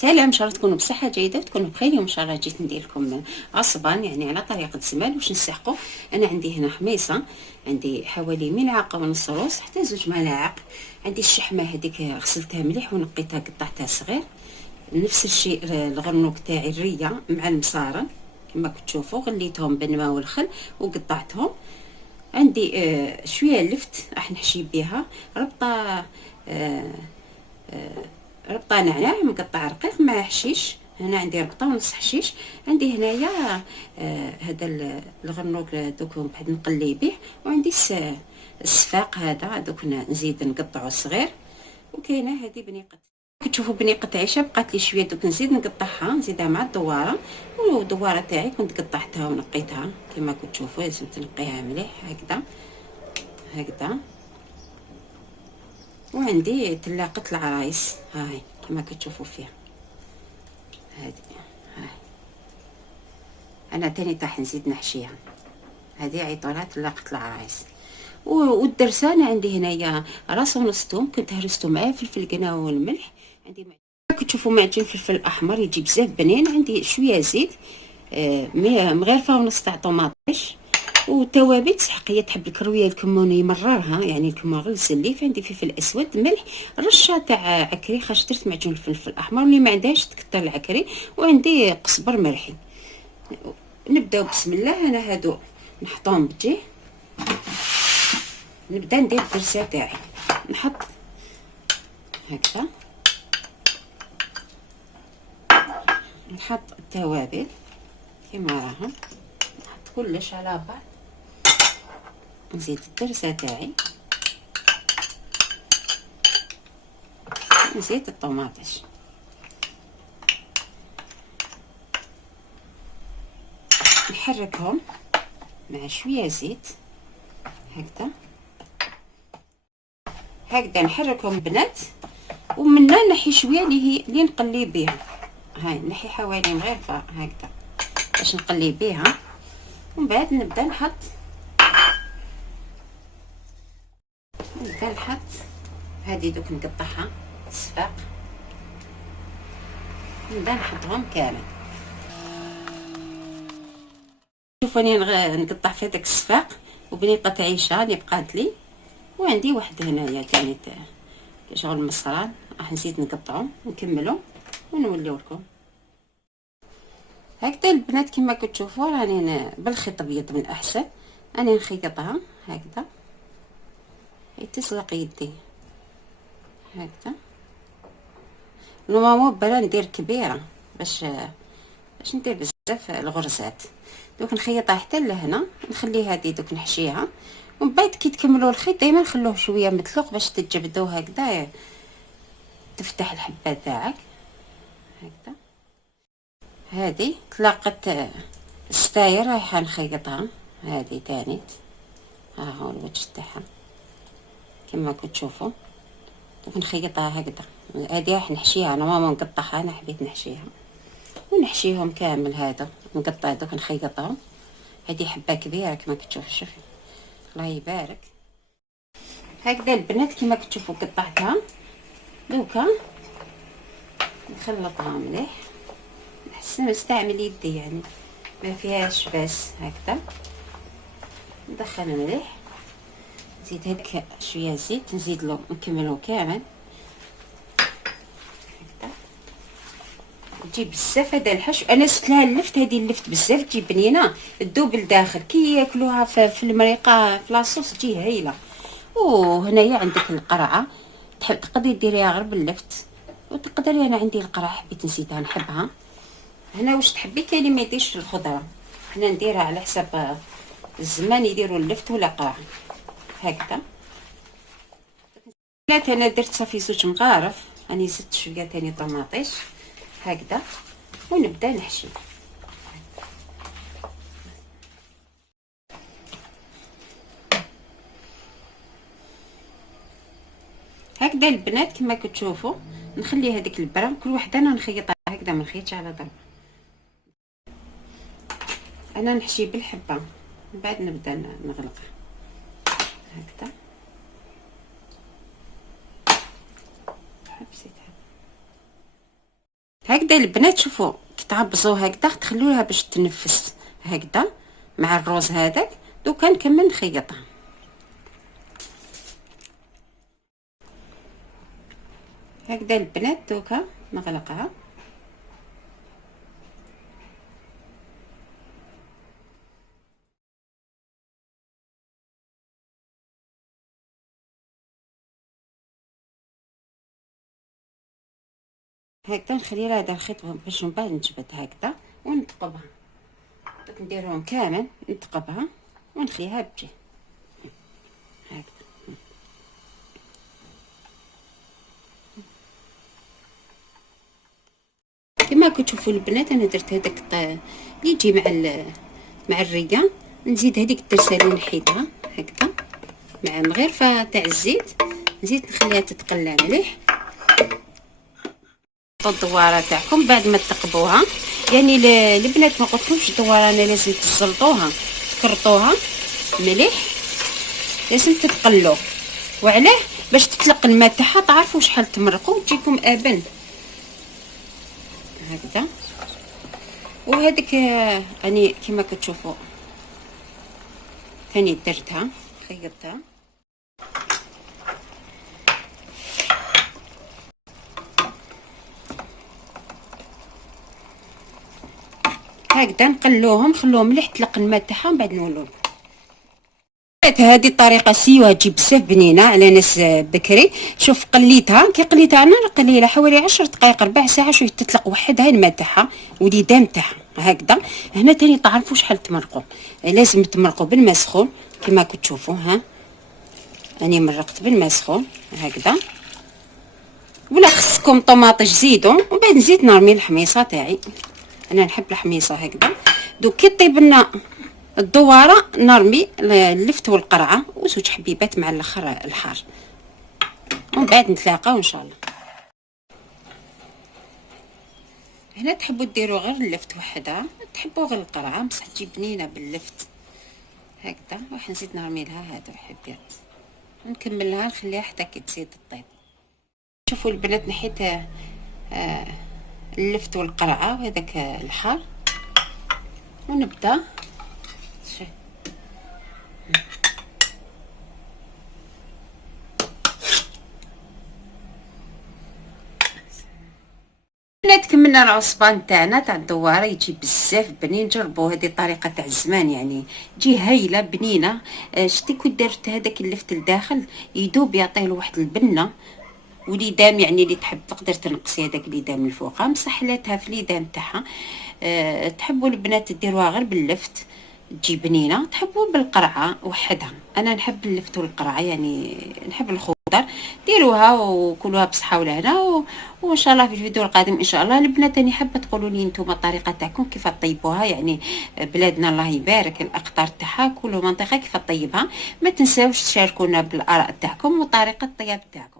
سلام، ان شاء الله تكونوا بصحه جيده وتكونوا بخير. وان شاء الله جيت ندير لكم عصبان يعني على طريقه الزمال واش نسحقوا. انا عندي هنا حميصه، عندي حوالي ملعقه ونص رز حتى 2 ملاعق. عندي الشحمه هذيك غسلتها مليح ونقيتها قطعتها صغير. نفس الشيء الغرنوق تاعي الريه مع المصارن كما كتشوفوا، غليتهم بالماء والخل وقطعتهم. عندي شويه لفت راح نحشي بها ربطه، ربطه نعناع مقطع رقيق مع حشيش. هنا عندي ربطه ونص حشيش. عندي هنايا هذا الغرنوق دوك بعد نقلي به. وعندي السفاق هذا دوك نزيد نقطعه صغير. وكاينه هذه بنيقه، كتشوفوا بنيقه عيشه بقات لي شويه دوك نزيد نقطعها نزيدها مع الدواره. والدواره تاعي كنت قطعتها ونقيتها كما كتشوفوا، لازم تنقيها مليح هكذا هكذا. وعندي تلاقة العرايس هاي كما كتشوفوا فيها هذه هاي. انا تاني راح نزيد نحشيها، هذه عيطولها تلاقة العرايس. والدرسانه عندي هنايا راس ونص توم كنت هرسته معاه فلفل قنا والملح. عندي كتشوفوا معجون فلفل احمر يجي بزاف بنين. عندي شويه زيت، مغرفه ونص تاع طوماطيش وتوابل سحقيه. تحب الكرويه الكمون يمررها يعني الكمون غير السليف. عندي فلفل اسود ملح رشه تاع عكري خاش درت معجون الفلفل الاحمر اللي ما عندهاش تكتر العكري. وعندي قزبر مرحي. نبداو بسم الله. انا هادو نحطهم بجيه. نبدا ندير الدرسه تاعي. نحط هكذا، نحط التوابل كما راهم، نحط كلش على بعض. نزيد الدرسه تاعي، نزيد الطوماطيش، نحركهم مع شويه زيت هكذا هكذا. نحركهم بنات. ومنا نحي شويه اللي نقلي بها. هاي نحي حوالي مغرفه هكذا باش نقلي بها. ومن بعد نبدا نحط هذه دوك نقطعها السفاق. نبدا نحطهم كامل. شوفوا انا نقطع في هذاك السفاق وبنيقه عيشه اللي بقات لي. وعندي واحد هنايا ثاني شغل مصران راح نزيد نقطعو ونكملو ونوليو لكم. هكذا البنات كما كتشوفوا راني بالخيط ابيض من الاحسن. انا نخيطها هكذا تسلق يدي هكذا. نورمالمون بلا ندير كبيره باش ندير بزاف الغرزات. دوك نخيطها حتى لهنا، نخلي هذه دوك نحشيها. ومن بعد كي تكملوا الخيط دائما خلوه شويه متلوق باش تجبدوه هكذا تفتح الحبه تاعك هكذا. هذه طلاقه الستاير رايحه نخيطها. هذه تاني ها هو الوجه تاعها كما كتشوفوا. دوك نخيطها هكذا. هذه راح نحشيها، انا ماما نقطعها، انا حبيت نحشيها ونحشيهم كامل. هذا نقطع دوك نخيطهم. هذه حبه كبيره كما كتشوفوا، شوفي الله يبارك. هكذا البنات كما كتشوفوا قطعتها. دوكا نخلطها مليح. نحسن نستعمل يدي يعني ما فيهاش بس هكذا. ندخل مليح، نزيد هكا شويه زيت، نزيد له نكملو كامل هكذا. تجيب بزاف هذا الحشو. انا زدت لها اللفت، هذه اللفت بزاف تجي بنينه تذوب لداخل كي ياكلوها في المريقه في لاصوص تجي هايله. وهنايا عندك القرعه تحب تقدري ديريها غير باللفت، وتقدري انا عندي القرعه حبيت نزيدها نحبها. هنا واش تحبي كاين اللي ما يديرش الخضره، حنا نديرها على حساب الزمان يديروا اللفت ولا قرعه هكذا. انا درت صافي 2 مغارف. راني زدت شويه ثاني طماطيش هكذا. ونبدا نحشي هكذا البنات كما كتشوفوا. نخلي هذيك البرام كل وحده انا نخيطها هكذا، ما نخيطش على ضرب. انا نحشي بالحبه من بعد نبدا نغلقها هكذا. هكذا البنات شوفوا كي تعبزوها هكذا تخلوها باش تنفس هكذا مع الروز هذاك. دوكا نكمل نخيطها. هكذا البنات دوكا نغلقها. هكذا نخلي لها هذا الخيط باش من بعد نجبد هكذا ونثقبها. دوك نديرهم كامل نثقبها ونخليها بجي هكذا. كما كتشوفوا البنات انا درت هذاك اللي يجي مع الريه. نزيد هذيك الدرسه اللي نحيدها هكذا مع مغرفه تاع الزيت. نزيد نخليها تتقلى مليح. الدواره تاعكم بعد ما تقبوها، يعني البنات ما قلتلكمش الدواره انا لازم تزلطوها تكرطوها مليح، لازم تتقلو. وعلاه؟ باش تطلق الماء تاعها تعرفوا شحال تمرقوا وتجيكم ابن هكذا. وهذيك اني كما كتشوفوا ثاني درتها خيطتها. هكذا نقلوهم نخلوهم مليح تطلق الماء تاعها ومن بعد نولوا. هذه الطريقه سيوها تجي بزاف بنينه على ناس بكري. شوف قليتها كي قليتها انا قليله حوالي 10 دقائق ربع ساعه شويه تطلق وحدها الماء تاعها وديدام تاعها هكذا. هنا تاني تعرفوا شحال تمرقوا، لازم تمرقوا بالماء سخون كما كتشوفوا. ها راني مرقت بالماء سخون هكذا. ولا خصكم طماطش زيدوا ومن بعد نزيد نرمي الحميصه تاعي. انا نحب الحميصه هكذا. دوك كي طيب لنا الدواره نرمي اللفت والقرعه وزوج حبيبات مع الاخر الحار ومن بعد نتلاقاو ان شاء الله. هنا تحبوا ديروا غير اللفت وحدها، تحبوا غير القرعه بصح تجي بنينه باللفت هكذا. راح نزيد نرمي لها هادو حبيات ونكملها نخليها حتى كي تزيد الطيب. شوفوا البنات نحيت اللفت والقرعه وهذاك الحار ونبدا كملنا العصبان تاعنا تاع الدواره. يجي بزاف بنين. جربوا هذه الطريقه تاع الزمان يعني تجي هايله بنينه. شتي كي درت هذاك اللفت لداخل يدوب يعطيه واحد البنه وليدام، يعني اللي تحب تقدر تنقصي هذاك ليدام الفوق مسحلاتها في ليدام تاعها. تحبوا البنات ديروها غير باللفت تجي بنينه، تحبوا بالقرعه وحدها. انا نحب اللفت والقرعه يعني نحب الخضر. ديروها وكلوها بصحه ولهنا وان شاء الله في الفيديو القادم ان شاء الله. البنات اني حابه تقولوا لي نتوما الطريقه تاعكم كيف تطيبوها، يعني بلادنا الله يبارك الاقطار تاعها كل منطقه كيف تطيبها. ما تنساوش تشاركونا بالاراء تاعكم وطريقه الطياب تاعكم.